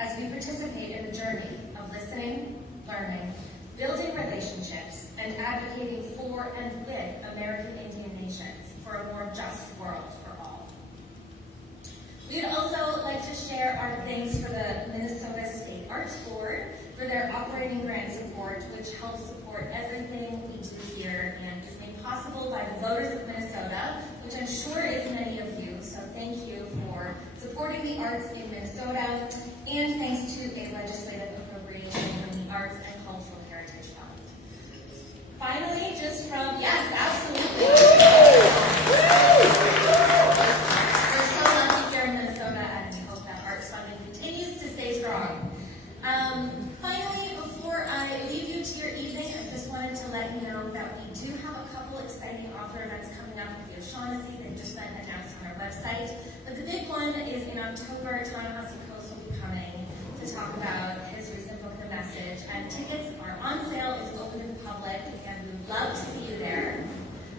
as we participate in a journey of listening, learning, building relationships, and advocating for and with American Indian nations for a more just world for all. We'd also like to share our thanks for the Minnesota State Arts Board for their operating grant support, which helps support everything we do here and is made possible by the voters of Minnesota, which I'm sure is many of you. So thank you for supporting the arts in Minnesota, and thanks to a legislative appropriation from the Arts and Cultural Heritage Fund. Finally, just from, yes, absolutely. We're so lucky here in Minnesota, and we hope that arts funding continues to stay strong. Finally, before I leave you to your evening, I just wanted to let you know that we do have a couple exciting author events coming up with the O'Shaughnessy. They've just been announced on our website. But the big one is in October. Ta-Nehisi Coates will be coming to talk about his recent book, The Message. And tickets are on sale. It's open to the public, and we would love to see you there.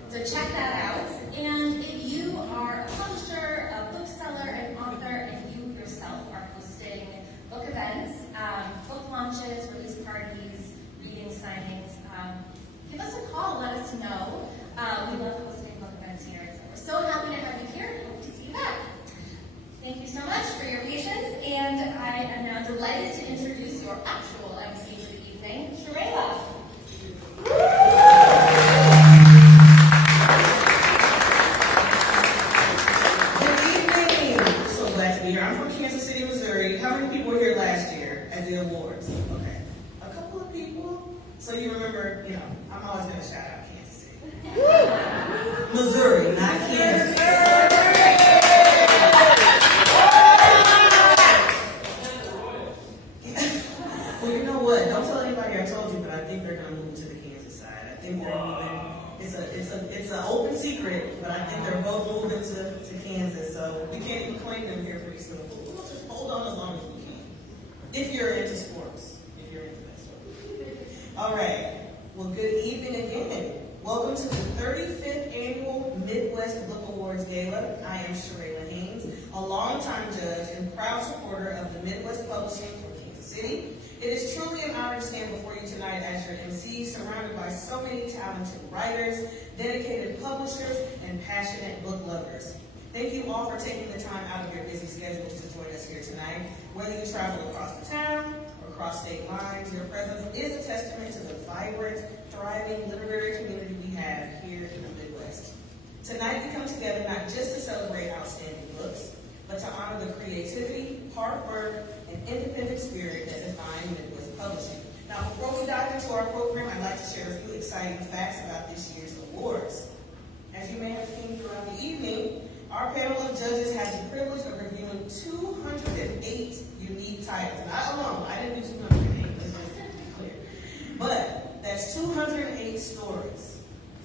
So check that out. And if you are a publisher, a bookseller, an author, if you yourself are hosting book events, book launches, release parties, reading signings, give us a call, let us know. We love hosting book events here. So we're so happy to have you here and hope to see you back. Thank you so much for your patience, and I am now delighted to introduce your actual MC for the evening, Cherayla. Good evening. So glad to be here. I'm from Kansas City, Missouri. How many people were here last year at the awards? Okay. A couple of people. So you remember, I'm always going to shout out Kansas City. Missouri, not Kansas. Well, you know what? Don't tell anybody I told you, but I think they're going to move to the Kansas side. I think they're moving. It's an open secret, but I think they're both moving to Kansas. So we can't even claim them here pretty soon. We'll just hold on as long as we can. If you're into sports. If you're into that sport. All right. Well, good evening again. Welcome to the 35th Annual Midwest Book Awards Gala. I am Cherayla Haynes, a longtime judge and proud supporter of the Midwest Publishing from Kansas City. It is truly an honor to stand before you tonight as your MC, surrounded by so many talented writers, dedicated publishers, and passionate book lovers. Thank you all for taking the time out of your busy schedules to join us here tonight. Whether you travel across the town or across state lines, your presence is a testament to the vibrant, thriving literary community we have here in the Midwest. Tonight we come together not just to celebrate outstanding books, but to honor the creativity, hard work, and independent spirit that define Midwest publishing. Now, before we dive into our program, I'd like to share a few exciting facts about this year's awards. As you may have seen throughout the evening, our panel of judges has the privilege of reviewing 208 unique titles. Not alone, I didn't do 208, let's just be clear. But that's 208 stories,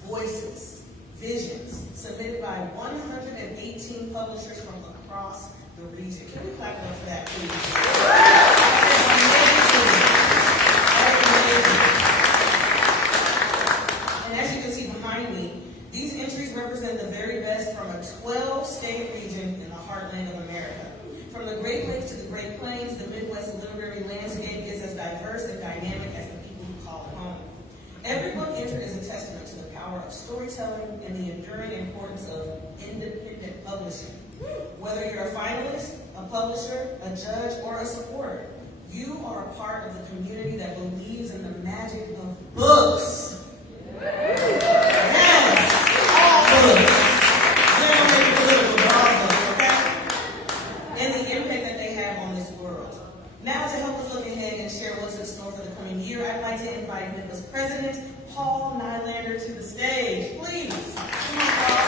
voices, visions, submitted by 118 publishers from across the region. Can we clap it up for that, please? And as you can see behind me, these entries represent the very best from a 12-state region in the heartland of America. From the Great Lakes to the Great Plains, the Midwest literary landscape is as diverse and dynamic as the people who call it home. Every book entered is a testament to the power of storytelling and the enduring importance of independent publishing. Whether you're a finalist, a publisher, a judge, or a supporter, you are a part of the community that believes in the magic of books. Yes, all books. They don't make it political, but all books, okay? And the impact that they have on this world. Now, to help us look ahead and share what's in store for the coming year, I'd like to invite Midwest President Paul Nylander to the stage. Please. Come on, Paul.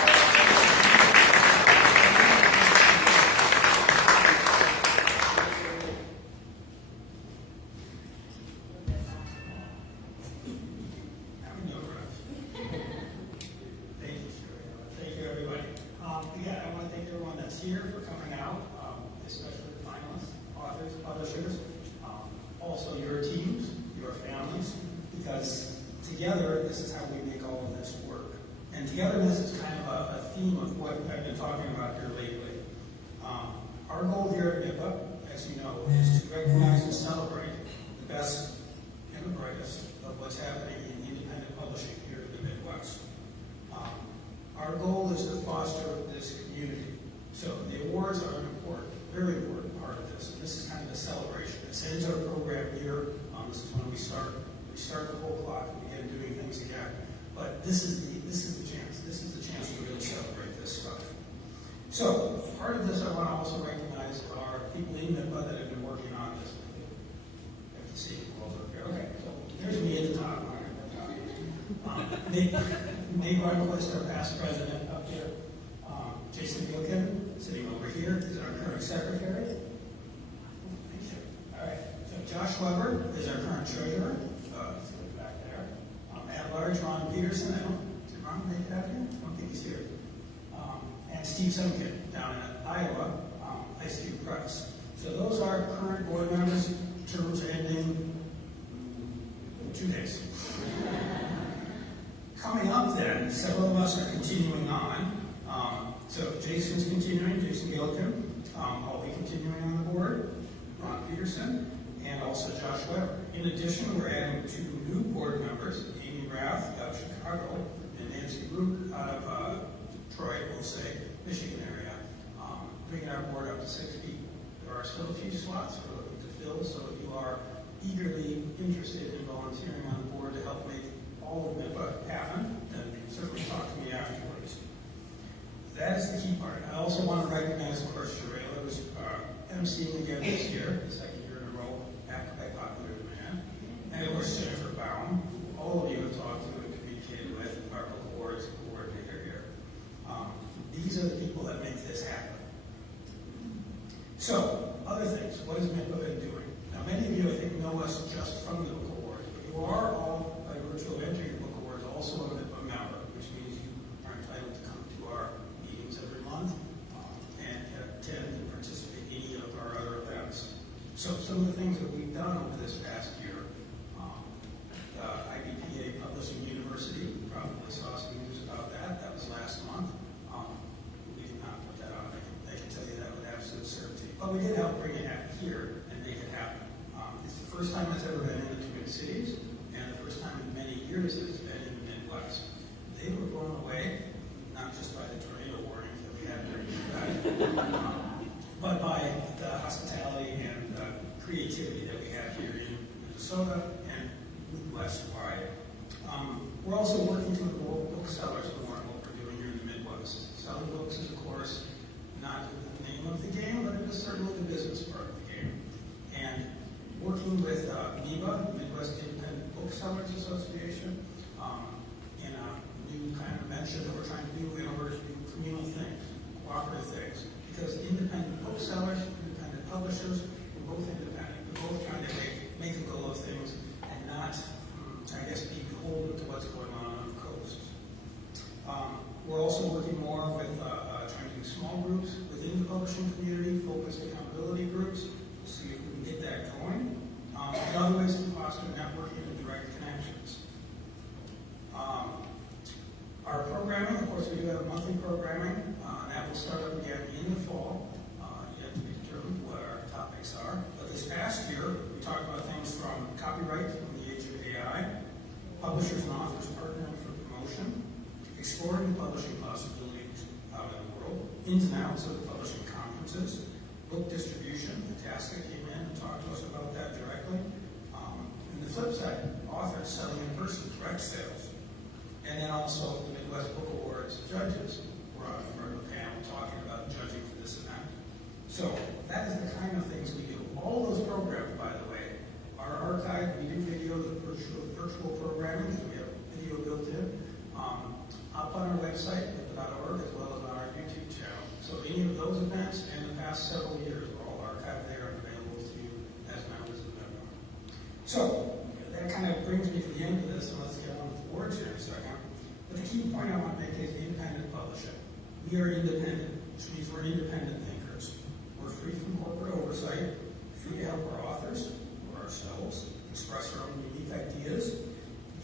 Here for coming out, especially the finalists, authors, publishers, also your teams, your families, because together this is how we make all of this work. And togetherness is kind of a theme of what I've been talking about here lately. Our goal here at MiPA, as you know, is to recognize and celebrate the best and the brightest of what's happening in independent publishing here in the Midwest. Our goal is to foster this community. So the awards are an important, very important part of this. And this is kind of a celebration. This ends our program here. This is when we start the whole clock and begin doing things again. But this is the chance. This is the chance to really celebrate this stuff. So part of this I want to also recognize are people in MiPA that have been working on this. You have to see all over here. Okay, so there's me at the top. Nate Reinquist, our past president up here. Jason Gilkin, sitting over here, is our current secretary. Thank you. All right. So Josh Weber is our current treasurer. Back there. At large, Ron Peterson. Did Ron make it out here? I don't think he's here. And Steve Simkin down in Iowa, Ice Cube Press. So those are current board members. Terms are ending in 2 days. Coming up then, several of us are continuing on. So Jason's continuing, Jason Gilkin. I'll be continuing on the board, Ron Peterson, and also Josh Weber. In addition, we're adding 2 new board members, Amy Rath out of Chicago and Nancy Rook out of Troy, we'll say, Michigan area, bringing our board up to 6 people. There are still a few slots we're looking to fill, so if you are eagerly interested in volunteering on the board to help make all of MiPA happen, then certainly talk to me afterwards. That is the key part. I also want to recognize, of course, Cherayla was emceeing again this year, the second year in a row, backed by popular demand. And of course, Jennifer Baum. All of you have talked to and communicated with our awards coordinator here. These are the people that make this happen. So, other things. What has MiPA been doing? Now, many of you, I think, know us just from the book awards, but you are all, by virtue of entering the book awards, also a MiPA member, which means you are entitled to come to our meetings every month and attend and participate in any of our other events. So some of the things that we've done over this past year, IBPA Publishing University, probably saw Minnesota and Midwest-wide. We're also working to involve booksellers more in what we're doing here in the Midwest. Selling books is, of course, not the name of the game, but it is certainly the business part of the game. And working with MiPA, Midwest Independent Booksellers Association, in a new kind of venture that we're trying to do in order to do communal things, cooperative things. Because independent booksellers, independent publishers, we're both independent. We're both trying to make a go of things and not, I guess, be beholden to what's going on the coast. We're also working more with trying to do small groups within the publishing community, focused accountability groups. We'll see if we can get that going. And other ways to foster networking and direct connections. Our programming, of course, we do have monthly programming. That will start up again in the fall. Yet to be determined what our topics are. But this past year, we talked about things from copyright in the age of AI, publishers and authors partnering for promotion, exploring the publishing possibilities out in the world, ins and outs of the publishing conferences, book distribution. Tasca came in and talked to us about that directly. And the flip side, authors selling in person, direct sales. And then also the Midwest Book Awards judges were on the panel talking about judging for this event. So that is the kind of things we do. All those programs, by the way, are archived. We do video, the virtual programming, so we have video built in, up on our website, MiPA.org, as well as on our YouTube channel. So any of those events in the past several years are all archived there and available to you as members of the MiPA. So that kind of brings me to the end of this, and let's get on with the words here in a second. But the key point I want to make is independent publishing. We are independent, which means we're independent thinkers. We're free from corporate oversight, free to help our authors or ourselves express our own unique ideas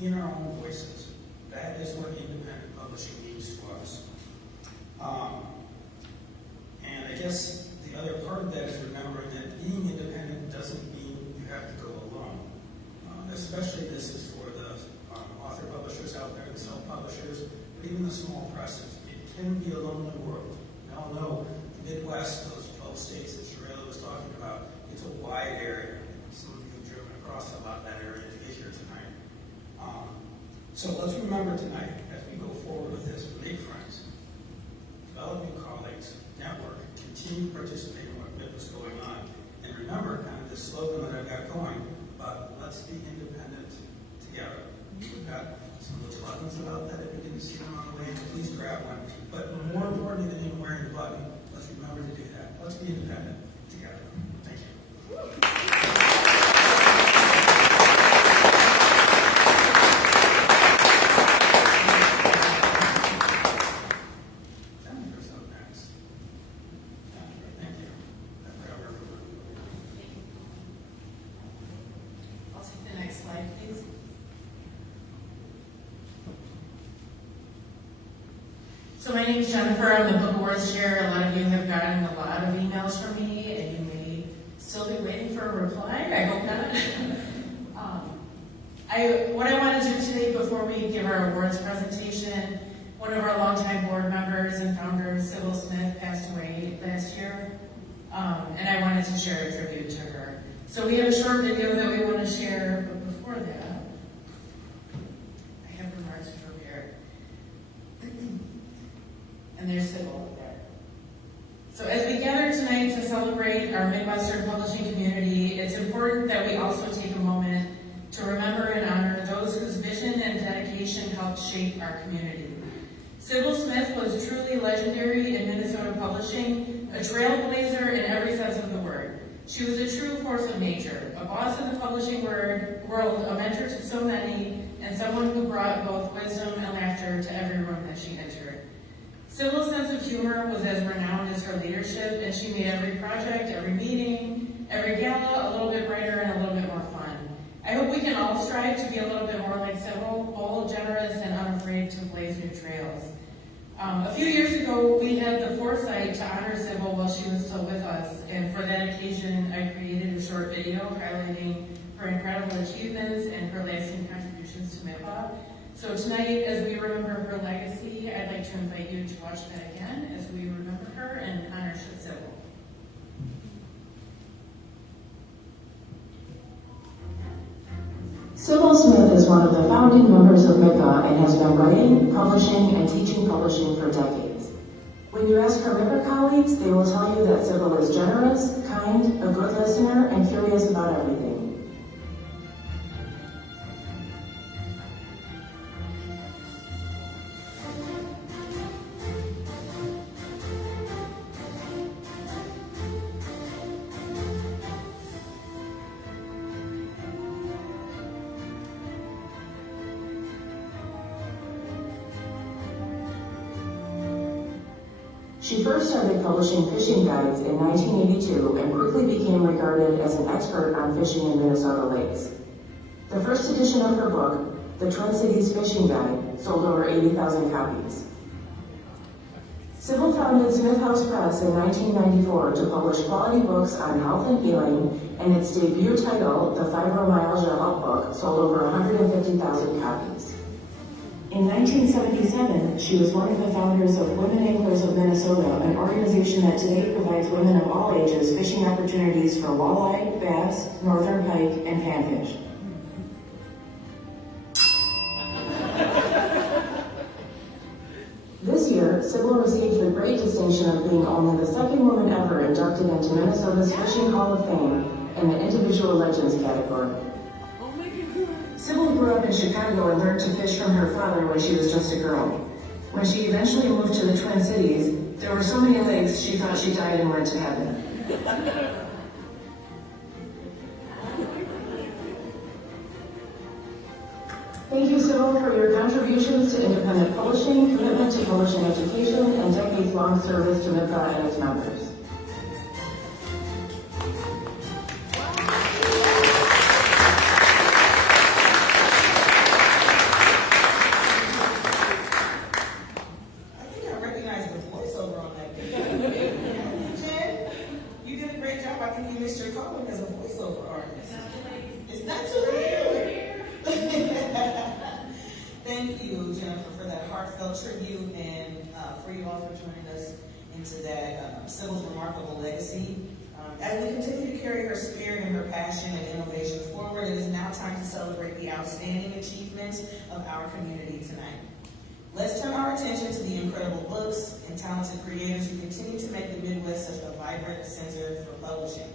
in our own voices. That is what independent publishing means to us. And I guess the other part of that is remembering that being independent doesn't mean you have to go alone. Especially this is for the author publishers out there, the self-publishers, but even the small presses. It can be a lonely world. We all know the Midwest, those 12 states that Cherayla was talking about, it's a wide area. Some of you have driven across a lot of that area to get here tonight. So let's remember tonight, as we go forward with this, make friends, develop new colleagues, network, continue participating in what is going on, and remember kind of this slogan that I've got going, but let's be independent together. We've got some little buttons about that. If you didn't see them on the way, please grab one. But more importantly than even wearing the button, let's remember to do that. Let's be independent together. Thank you. I'll take the next slide, please. So my name is Jennifer. I'm the Book Awards Chair. A lot of you have gotten a lot of emails from me, and you may still be waiting for a reply. I hope not. What I want to do today before we give our awards presentation, one of our longtime board members and founders, Sybil Smith, passed away last year, and I wanted to share a tribute to her. So we have a short video that we want to share, but before that, I have remarks prepared. And there's Sybil up there. So as we gather tonight to celebrate our Midwestern publishing community, it's important that we also take a moment to remember and honor those whose vision and dedication helped shape our community. Sybil Smith was truly legendary in Minnesota publishing, a trailblazer in every sense of the word. She was a true force of nature, a boss in the publishing world, a mentor to so many, and someone who brought both wisdom and laughter to every room that she entered. Sybil's sense of humor was as renowned as her leadership, and she made every project, every meeting, every gala a little bit brighter and a little bit more fun. I hope we can all strive to be a little bit more like Sybil, bold, generous, and unafraid to blaze new trails. A few years ago, we had the foresight to honor Sybil while she was still with us, and for that occasion, I created a short video highlighting her incredible achievements and her lasting contributions to MiPA. So tonight, as we remember her legacy, I'd like to invite you to watch that again as we remember her and honor Sybil. is one of the founding members of MiPA and has been writing, publishing, and teaching publishing for decades. When you ask her MiPA colleagues, they will tell you that Sybil is generous, kind, a good listener, and curious about everything. She first started publishing fishing guides in 1982 and quickly became regarded as an expert on fishing in Minnesota lakes. The first edition of her book, The Twin Cities Fishing Guide, sold over 80,000 copies. Sybil founded Smith House Press in 1994 to publish quality books on health and healing, and its debut title, The Fibromyalgia Help Book, sold over 150,000 copies. In 1977, she was one of the founders of Women Anglers of Minnesota, an organization that today provides women of all ages fishing opportunities for walleye, bass, northern pike, and panfish. This year, Sybil received the great distinction of being only the second woman ever inducted into Minnesota's Fishing Hall of Fame in the Individual Legends category. Sybil grew up in Chicago and learned to fish from her father when she was just a girl. When she eventually moved to the Twin Cities, there were so many lakes she thought she died and went to heaven. Thank you, Sybil, for your contributions to independent publishing, commitment to publishing education, and decades-long service to MiPA and its members. Thank you, Jennifer, for that heartfelt tribute and for you all for joining us into that Sybil's remarkable legacy. As we continue to carry her spirit and her passion and innovation forward, it is now time to celebrate the outstanding achievements of our community tonight. Let's turn our attention to the incredible books and talented creators who continue to make the Midwest such a vibrant center for publishing.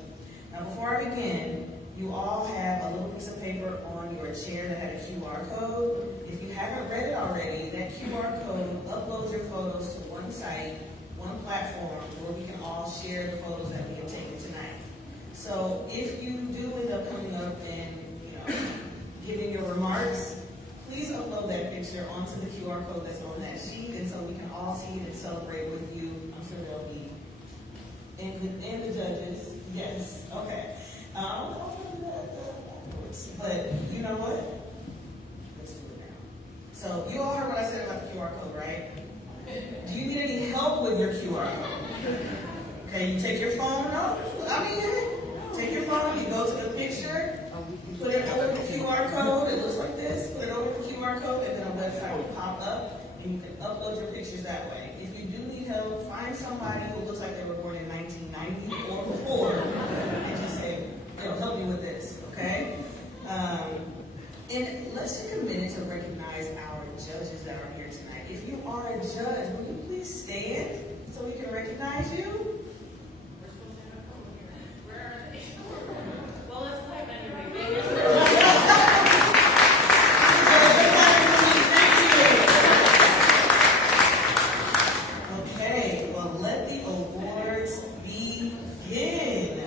Now, before I begin, you all have a little piece of paper on your chair that had a QR code. If you haven't read it already, that QR code uploads your photos to one site, one platform, where we can all share the photos that we have taken tonight. So if you do end up coming up and giving your remarks, please upload that picture onto the QR code that's on that sheet, and so we can all see it and celebrate with you. I'm sure they'll be and the judges. Yes. Okay. But you know what? Let's do it now. So you all heard what I said about the QR code, right? Do you need any help with your QR code? Okay, you take your phone. Take your phone. You go to the picture. You put it over the QR code. It looks like this. Put it over the QR code, and then a website will pop up, and you can upload your pictures that way. If you do need help, find somebody who looks like they were born in 1990 or before, and just say, help me with this, okay? And let's take a minute to recognize our judges that are here tonight. If you are a judge, will you please stand so we can recognize you? Where are they? Well, let's clap anyway. Okay, well, let the awards begin.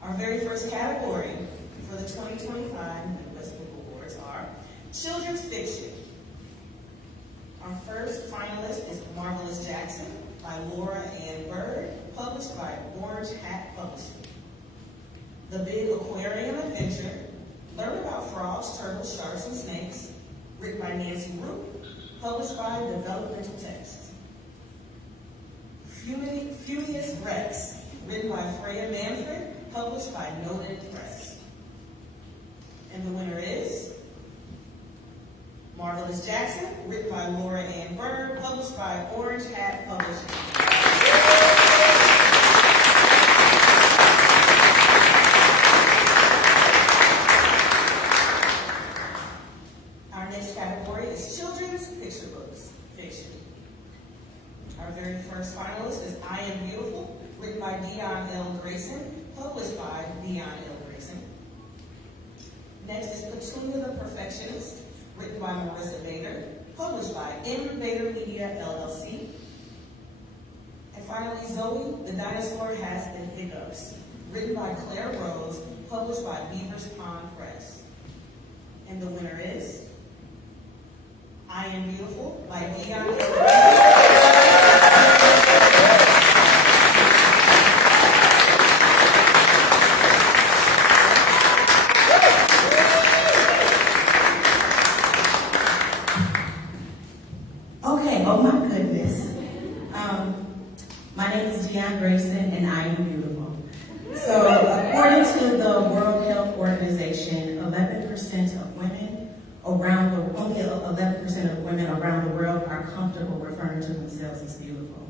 Our very first category for the 2025 Midwest Book Awards are Children's Fiction. Our first finalist is Marvelous Jackson by Laura Ann Bird, published by Orange Hat Publishing. The Big Aquarium Adventure, learn about frogs, turtles, sharks, and snakes, written by Nancy Root, published by Developmental Text. Furious Rex, written by Freya Manfred, published by Noted Press. And the winner is Marvelous Jackson, written by Laura Ann Bird, published by Orange Hat Publishing. Next is Petunia the Perfectionist, written by Marissa Bader, published by M. Bader Media, LLC. And finally, Zoe, the Dinosaur Has the Hiccups, written by Claire Rose, published by Beaver's Pond Press. And the winner is I Am Beautiful by Dion. Okay, oh my goodness. My name is Deanne Grayson, and I am beautiful. So, according to the World Health Organization, 11% of women only 11% of women around the world are comfortable referring to themselves as beautiful.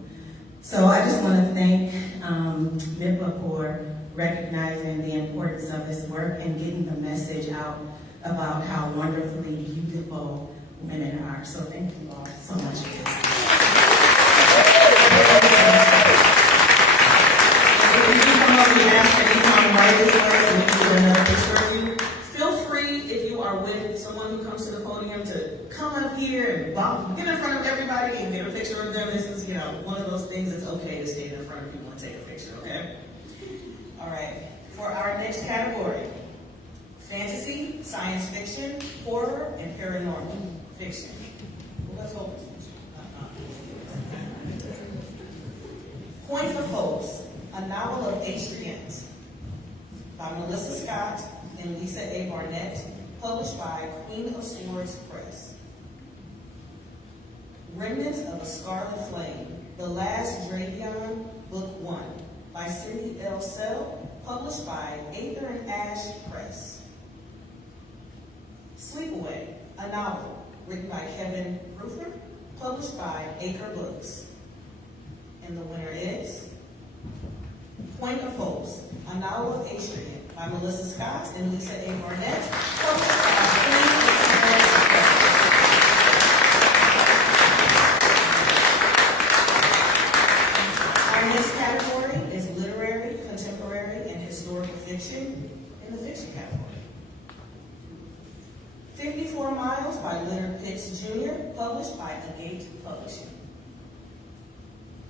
So, I just want to thank MiPA for recognizing the importance of this work and getting the message out about how wonderfully beautiful women are. So thank you all so much for this. If you can come up and ask anyone to write this way so we can do another picture of you, feel free, if you are with someone who comes to the podium, to come up here and get in front of everybody and get a picture of them. This is, one of those things that's okay to stand in front of people and take a picture, okay? All right, for our next category, fantasy, science fiction, horror, and paranormal fiction. Well, let's hope it's Point of Hopes, a novel of H. by Melissa Scott and Lisa A. Barnett, published by Queen of Swords Press. Remnants of a Scarlet Flame, The Last Dravion, Book 1, by Cindy L. Sell, published by Aether and Ash Press. Sleepaway, a novel, written by Kevin Ruther, published by Acre Books. And the winner is Point of Hopes, a novel of Adrian by Melissa Scott and Lisa A. Barnett, published by Queen of Swords Press. Our next category is literary, contemporary, and historical fiction in the fiction category. 54 Miles by Leonard Pitts Jr., published by Agate Publishing.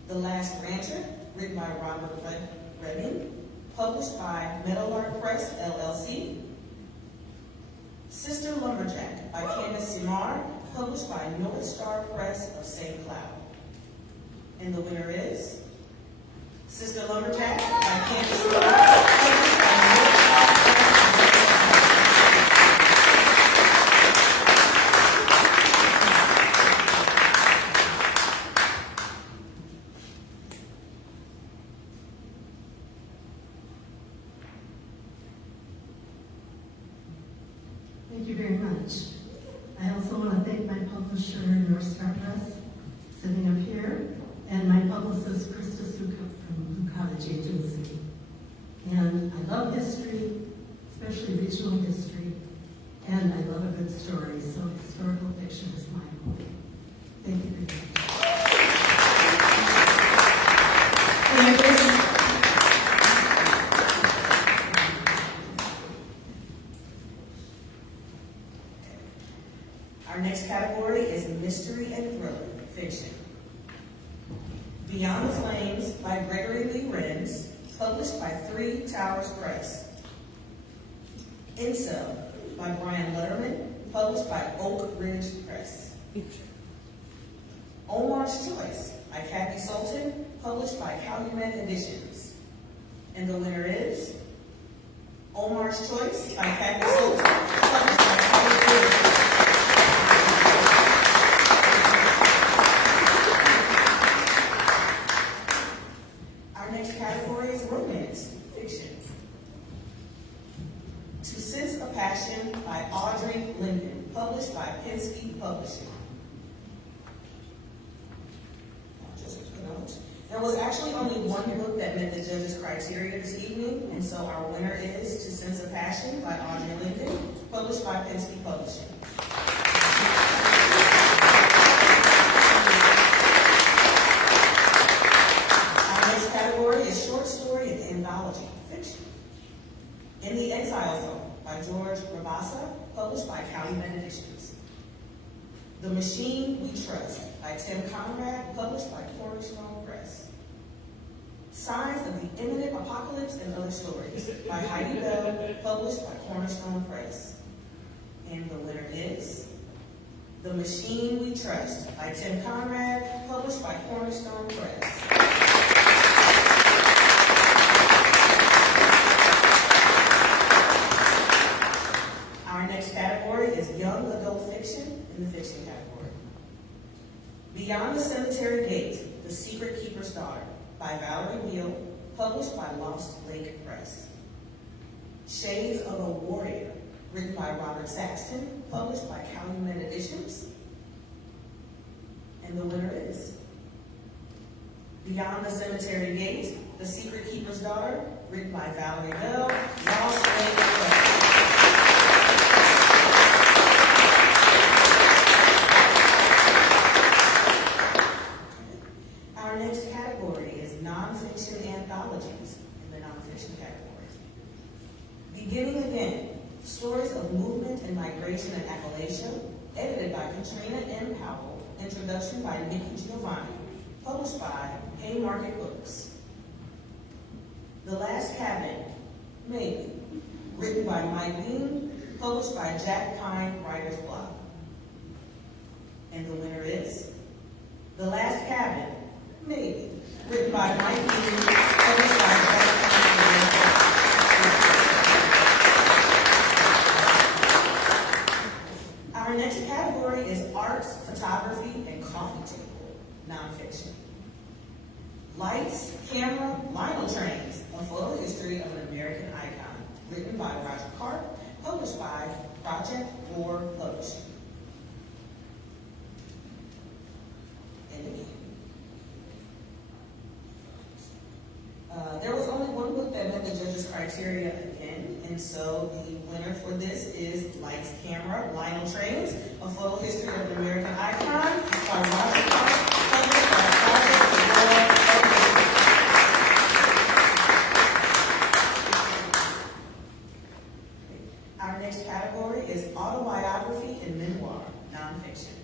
The Last Rancher, written by Robert Redding, published by Meadowlark Press, LLC. Sister Lumberjack by Candace Simard, published by North Star Press of St. Cloud. And the winner is Sister Lumberjack by Candace Simard, published by North Star Press of St. Cloud. Thank you very much. I also want to thank my publisher, North Star Press, sitting up here, and my publicist, Krista Sukup from Blue Cottage Agency. And I love history, especially regional history, and I love a good story, so historical fiction is my home. Thank you very much. Our next category is mystery and thriller fiction. Beyond the Flames by Gregory Lee Renz, published by Three Towers Press. Incel by Brian Letterman, published by Oak Ridge Press. Omar's Choice by Kathy Sultan, published by Calumet Editions. And the winner is Omar's Choice by Kathy Sultan, published by Calumet Editions. Our next category is romance fiction. To Sense a Passion by Audrey Linden, published by Penske Publishing. There was actually only one book that met the judges' criteria this evening, and so our winner is To Sense a Passion by Audrey Linden, published by Penske Publishing. Our next category is short story and anthology fiction. In the Exile Zone by George Rabassa, published by County Benedictions. The Machine We Trust by Tim Conrad, published by Cornerstone Press. Signs of the Imminent Apocalypse and Other Stories by Heidi Bell, published by Cornerstone Press. And the winner is The Machine We Trust by Tim Conrad, published by Cornerstone Press. Our next category is Young Adult Fiction in the Fiction category. Beyond the Cemetery Gate, The Secret Keeper's Daughter by Valerie Neal, published by Lost Lake Press. Shades of a Warrior, written by Robert Saxton, published by Calumet Editions. And the winner is Beyond the Cemetery Gate, The Secret Keeper's Daughter, written by Valerie Bell, Lost Lake Press. Our next category is nonfiction anthologies in the nonfiction category. Beginning Again, Stories of Movement and Migration in Appalachia, edited by Katrina M. Powell, introduction by Nikki Giovanni, published by Haymarket Books. The Last Cabinet, Maybe, written by Mike Lean, published by Jack Pine Writer's Block. And the winner is The Last Cabinet, Maybe, written by Mike Lean, published by Jack Pine Writer's Block. Our next category is arts, photography, and coffee table, nonfiction. Lights, Camera, Lionel Trains, a photo history of an American icon, written by Roger Karp, published by Project War Publishing. And again. There was only one book that met the judges' criteria again, and so the winner for this is Lights, Camera, Lionel Trains, a photo history of an American icon by Roger Karp, published by Project War Publishing. Our next category is autobiography and memoir, nonfiction.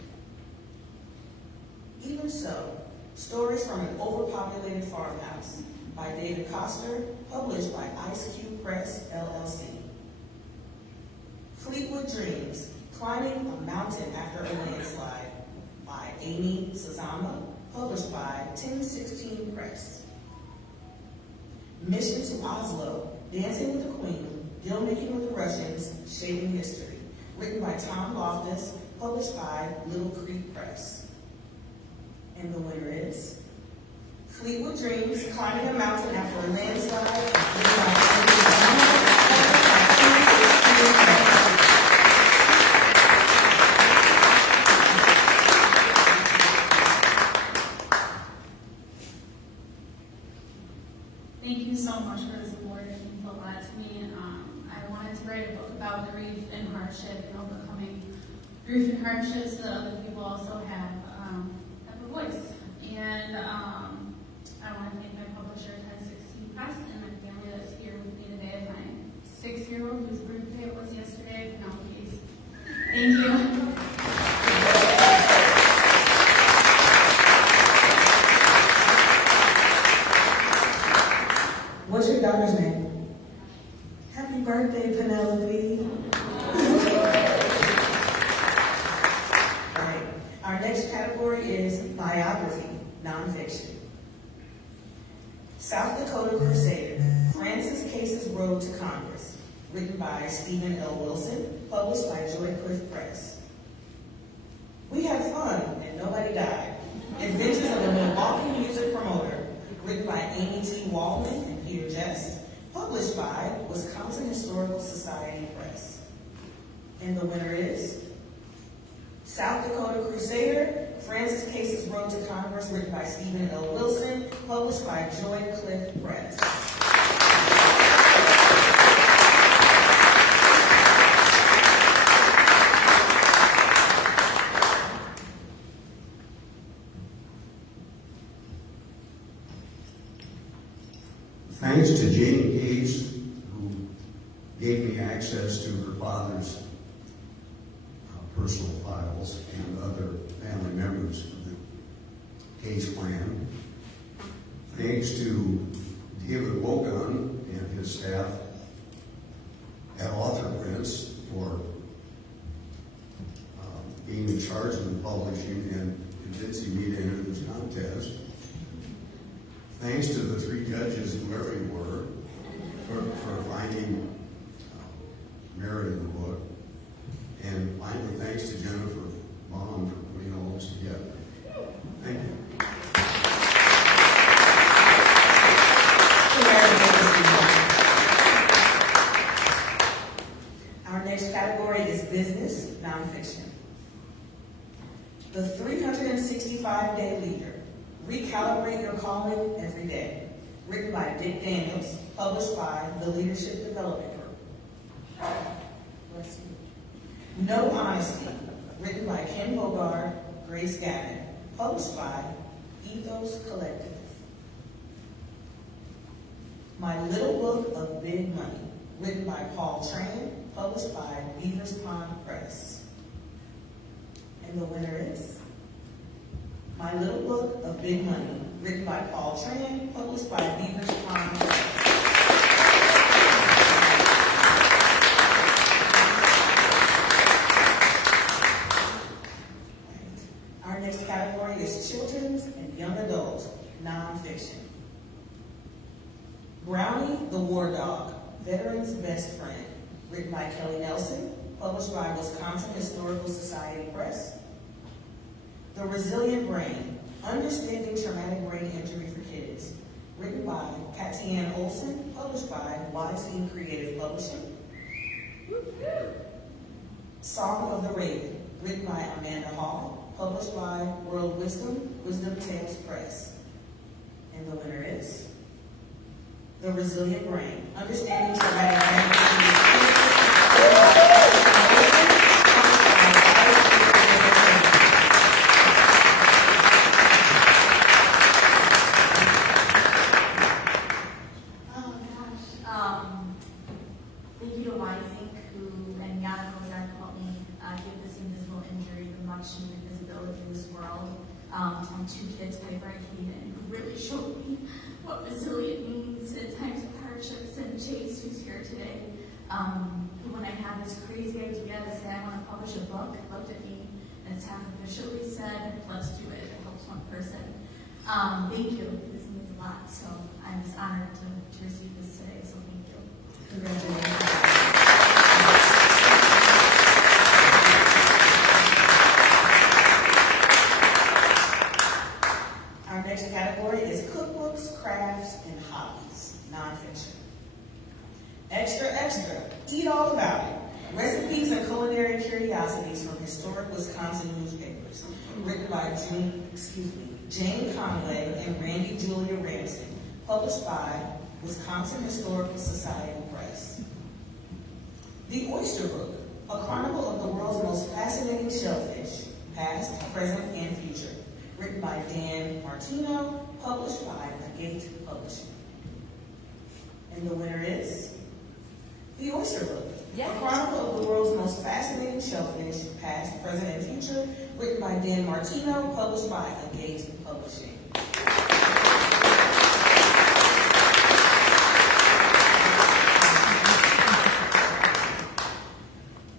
Even So, Stories from an Overpopulated Farmhouse by David Koster, published by Ice Cube Press, LLC. Fleetwood Dreams, Climbing a Mountain After a Landslide by Amy Sazama, published by 1016 Press. Mission to Oslo, Dancing with the Queen, Deal-Making with the Russians, Shaping History, written by Tom Loftus, published by Little Creek Press. And the winner is Fleetwood Dreams, Climbing a Mountain After a Landslide, written by Amy Sazama, published by 1016 Press. Thank you so much for this award. It means a lot to me. I wanted to write a book about grief and hardship and overcoming grief and hardships so that other people also have a voice. And I want to thank my publisher, 1016 Press, and my family that's here with me today. My 6-year-old whose birthday it was yesterday. No, please. Thank you. What's your daughter's name? Happy birthday, Penelope. All right. Our next category is biography, nonfiction. South Dakota Crusader, Francis Case's Road to Congress, written by Stephen L. Wilson, published by Joy Cliff Press. We had fun and nobody died. Adventures of a Milwaukee music promoter, written by Amy T. Wallman and Peter Jess, published by Wisconsin Historical Society Press. And the winner is South Dakota Crusader, Francis Case's Road to Congress, written by Stephen L. Wilson, published by Joy Cliff Press. Thanks to Jane Case, who gave gave me access to her father's personal files and other family members of the Cage clan. Thanks to David Wogan and his staff at Author Prints for being in charge of the publishing and convincing me to enter this contest. Thanks to the 3 judges, whoever you were, for finding merit in the book. And finally, thanks to Jennifer Baum for putting all this together. Thank you. Our next category is business nonfiction. The 365-Day Leader, Recalibrate Your Calling Every Day, written by Dick Daniels, published by the Leadership Development Group. Bless you. No Honesty, written by Ken Bogard, Grace Gavin, published by Ethos Collective. My Little Book of Big Money, written by Paul Tran, published by Beavers Pond Press. And the winner is My Little Book of Big Money, written by Paul Tran, published by Beavers Pond Press. Our next category is children's and young adult nonfiction. Brownie the War Dog, Veteran's Best Friend, written by Kelly Nelson, published by Wisconsin Historical Society Press. The Resilient Brain, Understanding Traumatic Brain Injury for Kids, written by Katianne Olson, published by Weinstein Creative Publishing. Song of the Raven, written by Amanda Hall, published by World Wisdom Tales Press. And the winner is The Resilient Brain, Understanding Traumatic Brain Injury for Kids. Thank you to Weinzink, who and Yana Kozak helped me give this invisible injury the much needed visibility in this world. And 2 kids, Piper and Kaden, who really showed me what resilient means in times of hardships, and Chase, who's here today, who when I had this crazy idea to say I want to publish a book, looked at me and sacrificially said, let's do it. It helps one person. Thank you. This means a lot. So I'm just honored to receive this today. So thank you. Congratulations. Our next category is cookbooks, crafts, and hobbies, nonfiction. Extra, extra, eat all about it. Recipes and culinary curiosities from historic Wisconsin newspapers, written by Jane Conway and Randy Julia Ramsey, published by Wisconsin Historical Society Press. The Oyster Book, a chronicle of the world's most fascinating shellfish, past, present, and future, written by Dan Martino, published by Agate Publishing. And the winner is The Oyster Book, a chronicle of the world's most fascinating shellfish, past, present, and future, written by Dan Martino, published by Agate Publishing.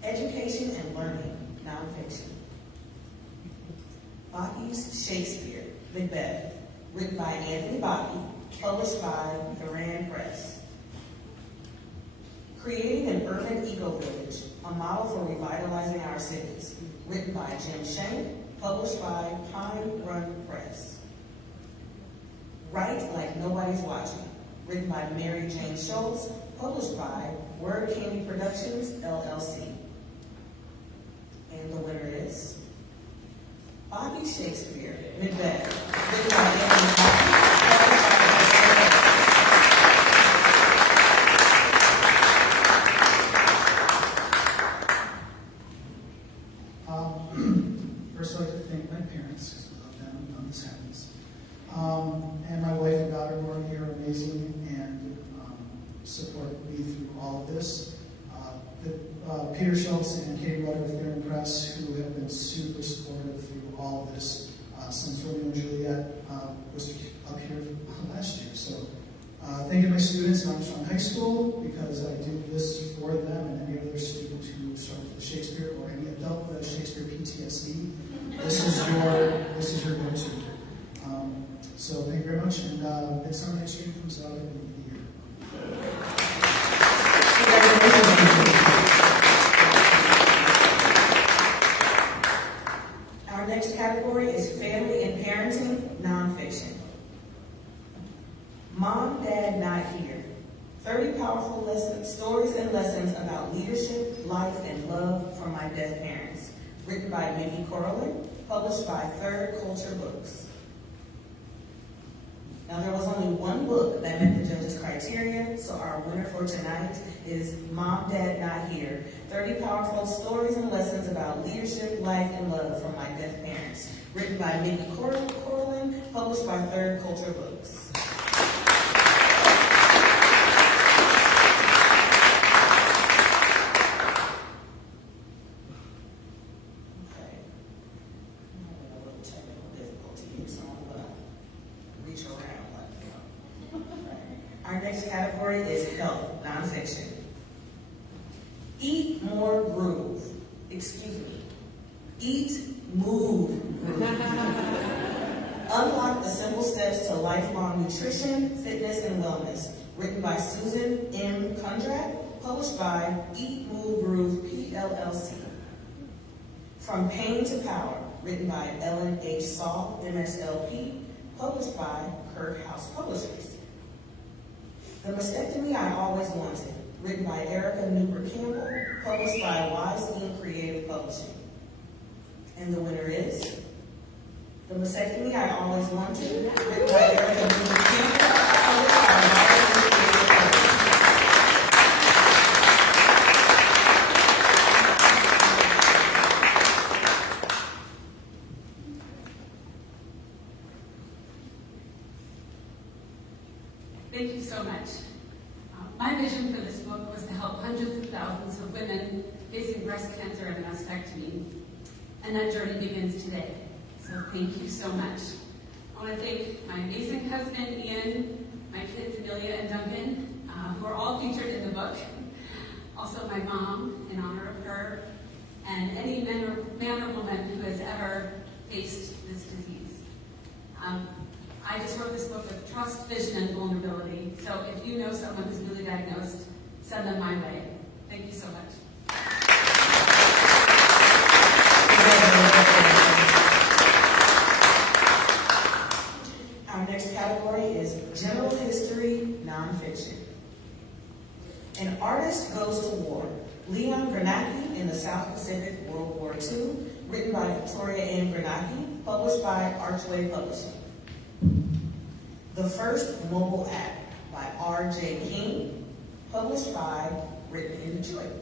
Education and learning, nonfiction. Baki's Shakespeare, Macbeth, written by Anthony Baki, published by Duran Press. Creating an Urban Eco-Village, a model for revitalizing our cities, written by Jim Shank, published by Pine Run Press. Write Like Nobody's Watching, written by Mary Jane Schultz, published by Word Candy Productions, LLC. And the winner is Bobby Shakespeare, Macbeth, written by Anthony Baki, First, I'd like to thank my parents, because without them, none of this happens. And my wife and daughter who are here amazing and support me through all of this. Peter Schultz and Katie Rutter of Theron Press, who have been super supportive through all of this since Romeo and Juliet was up here last year. So thank you to my students in Armstrong High School, because I do this for them and any other student who struggles with Shakespeare, or any adult that has Shakespeare PTSD. This is your go-to. So thank you very much, and Midsummer Night's Dream comes out in the year. Our next category is Family and Parenting Nonfiction. Mom, Dad, Not Here. 30 powerful lessons, stories and lessons about leadership, life, and love from my deaf parents. Written by Mickey Corlin, published by Third Culture Books. Now, there was only one book that met the judges' criteria, so our winner for tonight is Mom, Dad, Not Here. 30 powerful stories and lessons about leadership, life, and love from my deaf parents. Written by Mickey Corlin, published by Third Culture Books. Our next category is health, nonfiction. Eat, more, groove. Excuse me. Eat, move, groove. Unlock the simple steps to lifelong nutrition, fitness, and wellness. Written by Susan M. Kundrat, published by Eat, Move, Groove, PLLC. From Pain to Power, written by Ellen H. Saul, MSLP, published by Kurt House Publishers. The Mastectomy I Always Wanted, written by Erica Newport Campbell, published by Wise Ink Creative Publishing. And the winner is The Mastectomy I Always Wanted, written by Erica Newport Campbell, published by Wise Ink Creative Publishing. Thank you so much. My vision for this book was to help hundreds of thousands of women facing breast cancer and mastectomy, and that journey begins today. So thank you so much. I want to thank my amazing husband, Ian, my kids, Amelia and Duncan, who are all featured in the book. Also my mom, in honor of her, and any man or woman who has ever faced this disease. I just wrote this book with trust, vision, and vulnerability. So if you know someone who's newly diagnosed, send them my way. Thank you so much. Our next category is General History Nonfiction. An Artist Goes to War. Leon Granacki in the South Pacific World War II, written by Victoria N. Granacki, published by Archway Publishing. The First Mobile App by R.J. King, published by Written in Detroit.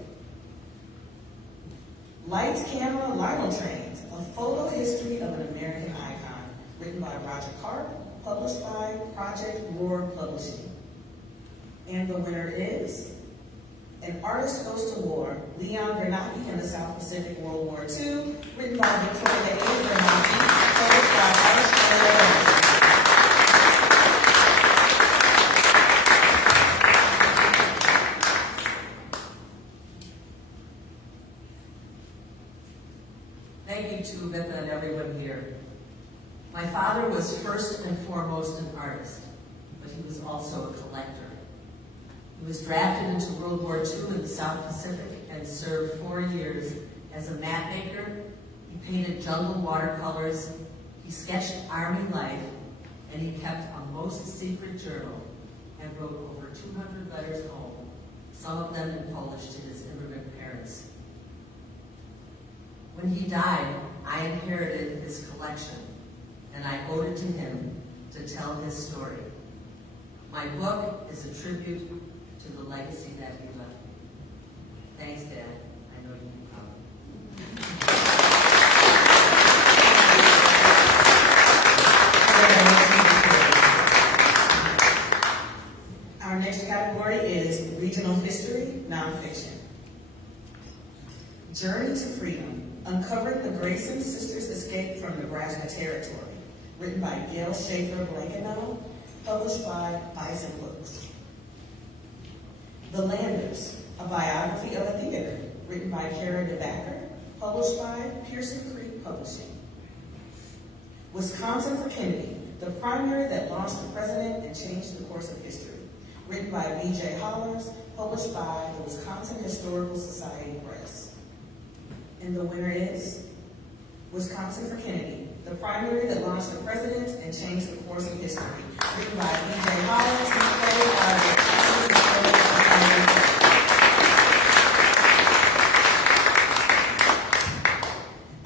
Lights, Camera, Lino Trains, a photo history of an American icon, written by Roger Karp, published by Project Roar Publishing. And the winner is An Artist Goes to War, Leon Granacki in the South Pacific World War II, written by Victoria A. Granacki, published by Archway Publishing. Thank you to Vita and everyone here. My father was first and foremost an artist, but he was also a collector. He was drafted into World War II in the South Pacific and served 4 years as a map maker. He painted jungle watercolors, he sketched army life, and he kept a most secret journal and wrote over 200 letters home, some of them in Polish to his immigrant parents. When he died, I inherited his collection, and I owed it to him to tell his story. My book is a tribute to the legacy that he left me. Thanks, Dad. I know you'll be proud. Our next category is Regional History Nonfiction. Journey to Freedom, Uncovering the Grayson Sisters' Escape from Nebraska Territory, written by Gail Schaefer Blankenau, published by Bison Books. The Landers, a biography of a theater, written by Kara DeBacker, published by Pearson Creek Publishing. Wisconsin for Kennedy, the primary that launched the president and changed the course of history, written by B.J. Hollers, published by the Wisconsin Historical Society Press. And the winner is Wisconsin for Kennedy, the primary that launched the president and changed the course of history, written by B.J. Hollers and played by the Wisconsin Historical Society Press.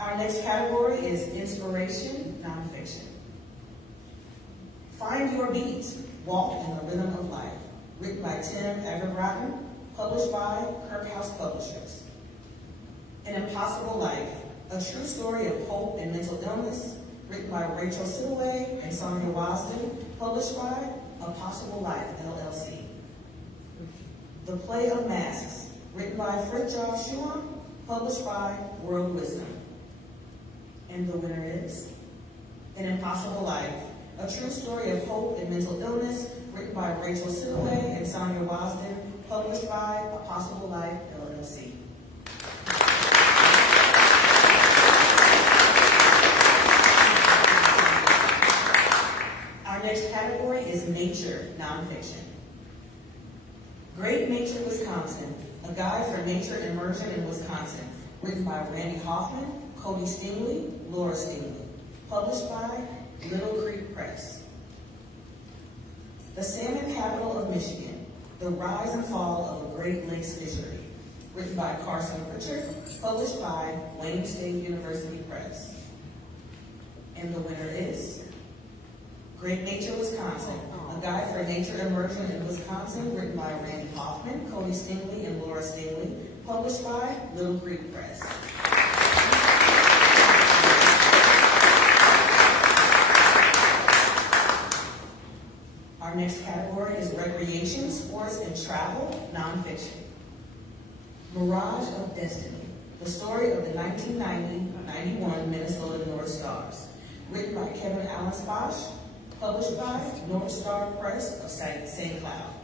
Our next category is Inspiration Nonfiction. Find Your Beat, Walk in the Rhythm of Life, written by Tim Egerbraten, published by Kirk House Publishers. An Impossible Life, a true story of hope and mental illness, written by Rachel Sidaway and Sonia Wasden, published by A Possible Life, LLC. The Play of Masks, written by Fritjof Schumann, published by World Wisdom. And the winner is An Impossible Life, a true story of hope and mental illness, written by Rachel Sidaway and Sonia Wasden, published by A Possible Life, LLC. Our next category is Nature Nonfiction. Great Nature Wisconsin, a guide for nature immersion in Wisconsin, written by Randy Hoffman, Cody Stingley, Laura Stingley, published by Little Creek Press. The Salmon Capital of Michigan, The Rise and Fall of a Great Lakes Fishery, written by Carson Pritchard, published by Wayne State University Press. And the winner is Great Nature Wisconsin, a guide for nature immersion in Wisconsin, written by Randy Hoffman, Cody Stingley, and Laura Stingley, published by Little Creek Press. Our next category is Recreation, Sports, and Travel Nonfiction. Mirage of Destiny, the story of the 1990-91 Minnesota North Stars, written by Kevin Allen Sposh, published by North Star Press of St. Cloud.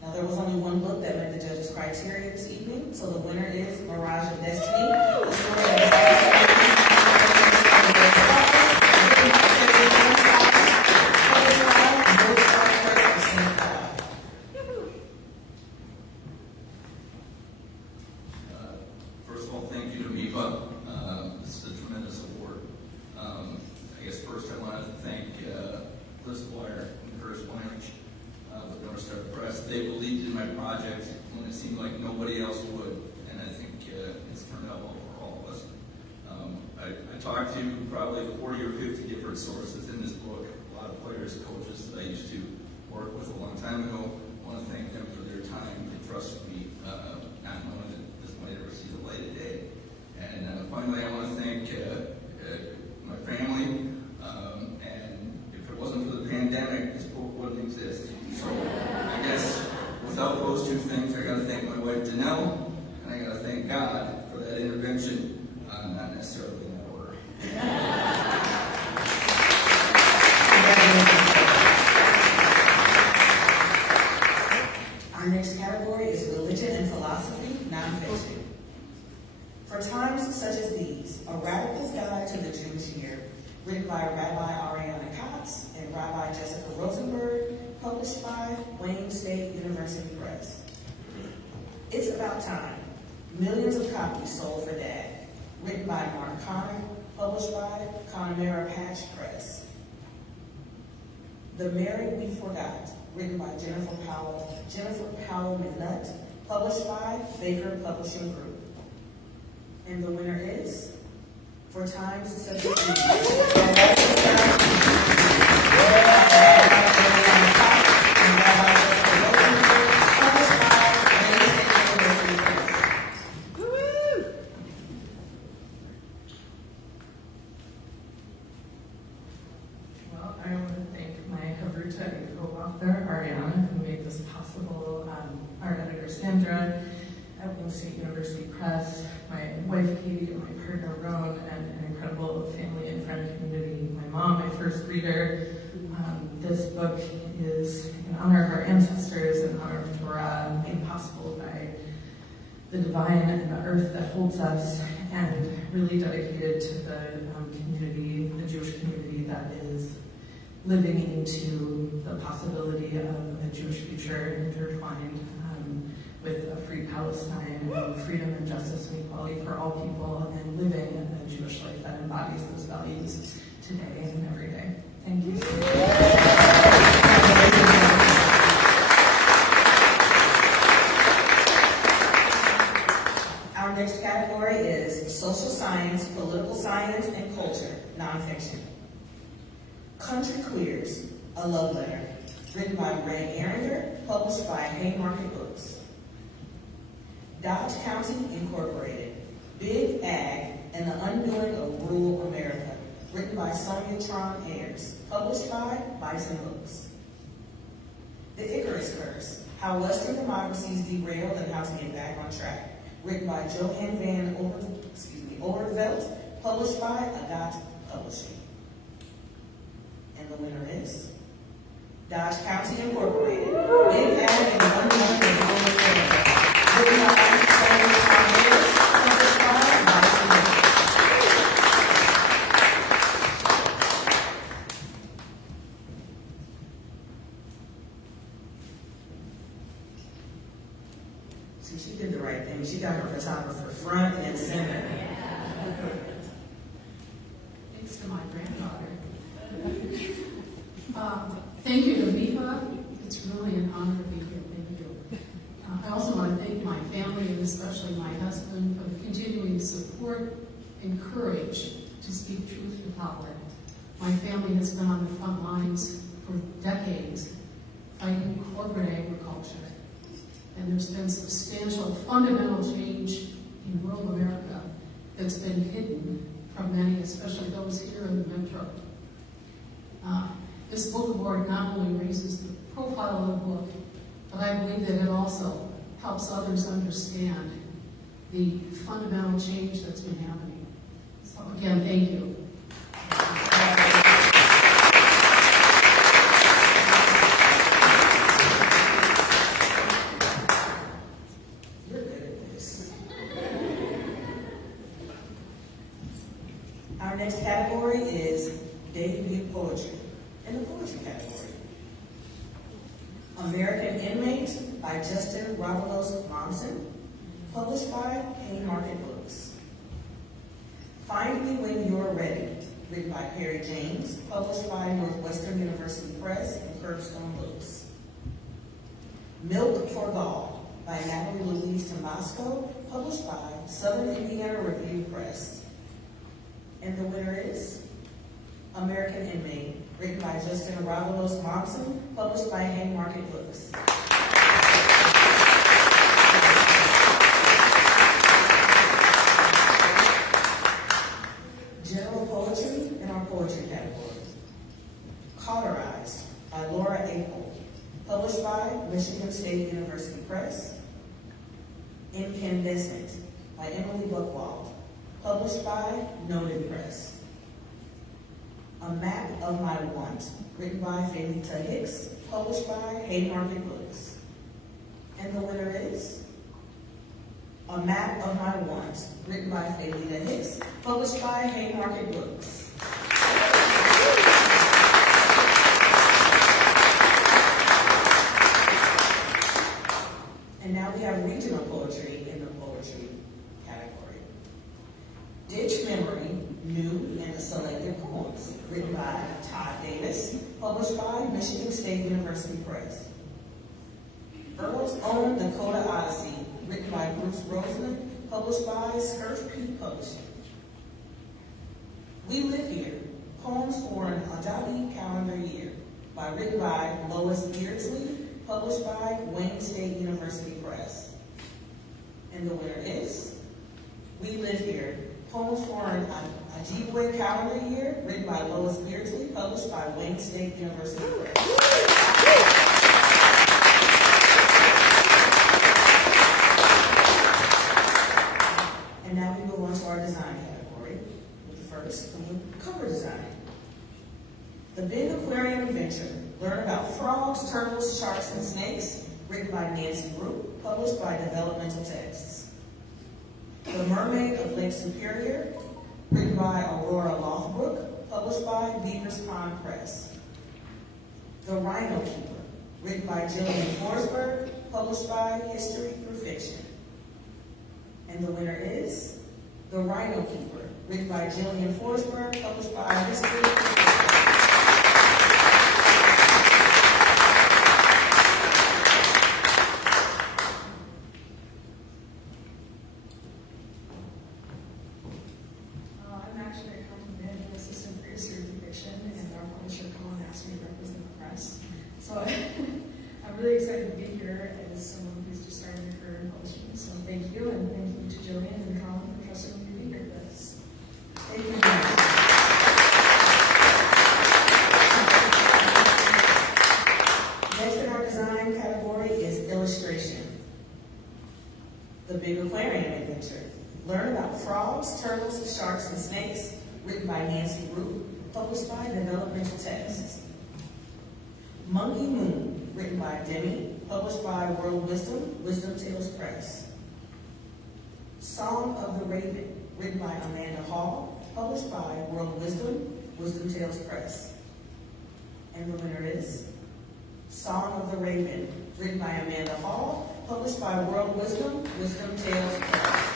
Now, there was only one book that met the judges' criteria this evening, so the winner is Mirage of Destiny, the story of the First of all, thank you to MiPA. This is a tremendous award. I guess first I want to thank Liz Squire and Curtis Blanche with North Star Press. They believed in my project when it seemed like nobody else would, and I think it's turned out well for all of us. I talked to probably 40 or 50 different sources in this book, a lot of players, coaches that I used to work with a long time ago. I want to thank them for their time and trust me, not knowing that this might ever see the light of day. And finally, I want to thank my family, and if it wasn't for the pandemic, this book wouldn't exist. So I guess without those two things, I got to thank my wife Janelle, and I got to thank God for that intervention, not necessarily in that order. Our next category is Religion and Philosophy Nonfiction. For times such as these, a Radical's Guide to the Jewish Year, written by Rabbi Ariana Katz and Rabbi Jessica Rosenberg, published by Wayne State University Press. It's About Time, millions of copies sold for Dad, written by Mark Connor, published by Connemara Patch Press. The Mary We Forgot, written by Jennifer Powell McNutt, published by Baker Publishing Group. And the winner is For Times Such as These. Well, I want to thank my Havruta and co-author, Ariana, who made this possible, our editor, Sandra, at Wayne State University Press, my wife Katie, and my partner Roan, and an incredible family and friend community. My mom, my first reader. This book is in honor of our ancestors, in honor of Torah, made possible by the divine and the earth that holds us, and really dedicated to the community, the Jewish community that is living into the possibility of a Jewish future intertwined with a free Palestine and freedom and justice and equality for all people, and living a Jewish life that embodies those values today and every day. Thank you. Our next category is social science, political science, and culture, nonfiction. Country Queers, a Love Letter, written by Ray Arringer, published by Haymarket Books. Dodge County Incorporated, Big Ag and the Undoing of Rural America, written by Sonia Tron Ayers, published by Bison Books. The Icarus Curse, How Western Democracies Derailed and How to Get Back on Track, written by Johann van Overveld, published by Agat Publishing. And the winner is Dodge County Incorporated, Big Ag and the Undoing of Rural America, written by Sonia Tron Ayers, published by Bison Books. She did the right thing. She got her photographer front and center. Thanks to my granddaughter. Thank you to MiPA. It's really an honor to be here. Thank you. I also want to thank my family and especially my husband for the continuing support and courage to speak truth to power. My family has been on the front lines for decades fighting corporate agriculture. And there's been substantial fundamental change in rural America that's been hidden from many, especially those here in the metro. This book award not only raises the profile of the book, but I believe that it also helps others understand the fundamental change that's been happening. So again, thank you. You're good at this. Our next category is debut poetry. In the poetry category, American Inmate by Justin Ravalos Monson, published by Haymarket Books. Find Me When You're Ready, written by Perry James, published by Northwestern University Press and Curbstone Books. Milk for Gall by Natalie Louise Tomasco, published by Southern Indiana Review Press. And the winner is American Inmate, written by Justin Ravalos Monson, published by Haymarket Books. General poetry in our poetry category. Cauterized by Laura Apel, published by Michigan State University Press. Incandescent by Emily Buchwald, published by Noted Press. A Map of My Want, written by Felita Hicks, published by Haymarket Books. And the winner is A Map of My Want, written by Felita Hicks, published by Haymarket Books. And now we have regional poetry in the poetry category. Ditch Memory, New and Selected Poems, written by Todd Davis, published by Michigan State University Press. Earl's Own Dakota Odyssey, written by Bruce Roseman, published by Scurf Peak Publishing. We Live Here, Poems for an Adadi Calendar Year, written by Lois Beardsley, published by Wayne State University Press. And the winner is We Live Here, Poems for an Ojibwe Calendar Year, written by Lois Beardsley, published by Wayne State University Press. The Big Aquarium Adventure. Learn about frogs, turtles, sharks, and snakes, written by Nancy Root, published by Developmental Texts. The Mermaid of Lake Superior, written by Aurora Lothbrook, published by Beavers Pond Press. The Rhino Keeper, written by Jillian Forsberg, published by History Through Fiction. And the winner is The Rhino Keeper, written by Jillian Forsberg, published by History Through Fiction. I'm actually a content management assistant for History Through Fiction, and our publisher Colin asked me to represent the press. So I'm really excited to be here as someone who's just starting their career in publishing. So thank you, and thank you to Jillian and Colin for trusting me to be here with us. Thank you. Next in our design category is illustration. The Big Aquarium Adventure. Learn about frogs, turtles, sharks, and snakes, written by Nancy Root, published by Developmental Texts. Monkey Moon, written by Demi, published by World Wisdom, Wisdom Tales Press. Song of the Raven, written by Amanda Hall, published by World Wisdom, Wisdom Tales Press. And the winner is Song of the Raven, written by Amanda Hall, published by World Wisdom, Wisdom Tales Press.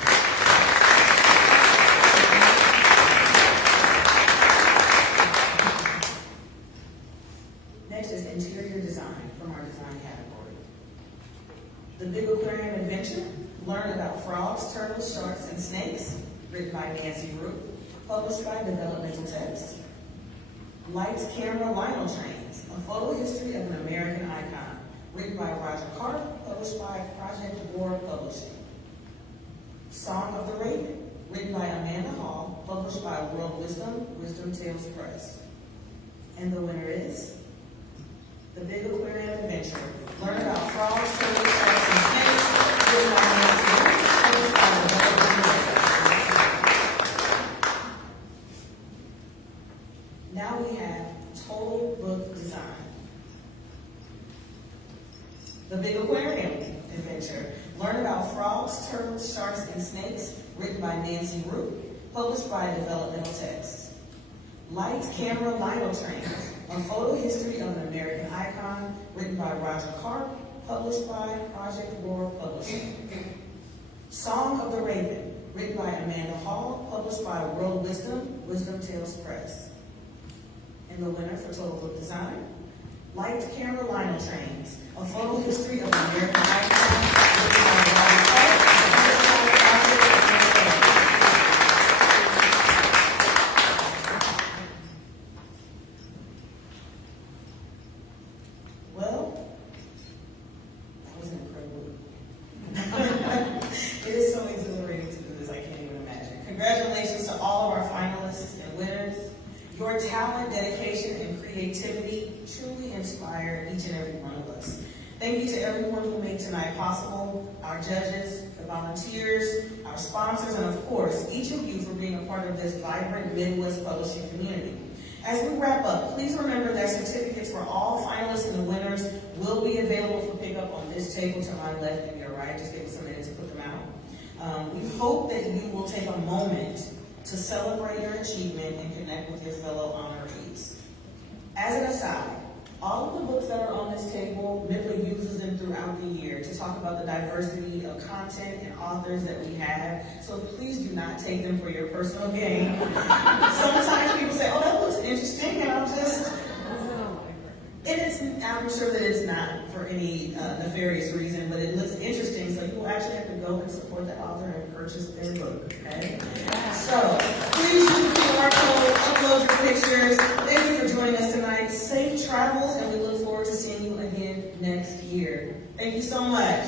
Next is interior design from our design category. The Big Aquarium Adventure. Learn about frogs, turtles, sharks, and snakes, written by Nancy Root, published by Developmental Texts. Lights, Camera, Lino Trains, a photo history of an American icon, written by Roger Carp, published by Project War Publishing. Song of the Raven, written by Amanda Hall, published by World Wisdom, Wisdom Tales Press. And the winner is The Big Aquarium Adventure. Learn about frogs, turtles, sharks, and snakes, written by Nancy Root, published by Developmental Texts. Now we have total book design. The Big Aquarium Adventure. Learn about frogs, turtles, sharks, and snakes, written by Nancy Root, published by Developmental Texts. Lights, Camera, Lino Trains, a photo history of an American icon, written by Roger Carp, published by Project War Publishing. Song of the Raven, written by Amanda Hall, published by World Wisdom, Wisdom Tales Press. And the winner for total book design, Lights, Camera, Lino Trains, a photo history of an American icon, written by Roger Carp, published by Project War. Well, that was incredible. It is so exhilarating to do this, I can't even imagine. Congratulations to all of our finalists and winners. Your talent, dedication, and creativity truly inspire each and every one of us. Thank you to everyone who made tonight possible, our judges, the volunteers, our sponsors, and of course, each of you for being a part of this vibrant Midwest publishing community. As we wrap up, please remember that certificates for all finalists and the winners will be available for pickup on this table to my left and your right. Just give us a minute to put them out. We hope that you will take a moment to celebrate your achievement and connect with your fellow honorees. As an aside, all of the books that are on this table, MiPA uses them throughout the year to talk about the diversity of content and authors that we have, so please do not take them for your personal gain. Sometimes people say, oh, that looks interesting, and I'm sure that it's not for any nefarious reason, but it looks interesting, so you will actually have to go and support the author and purchase their book, okay? So, please use the QR code, upload your pictures. Thank you for joining us tonight. Safe travels, and we look forward to seeing you again next year. Thank you so much.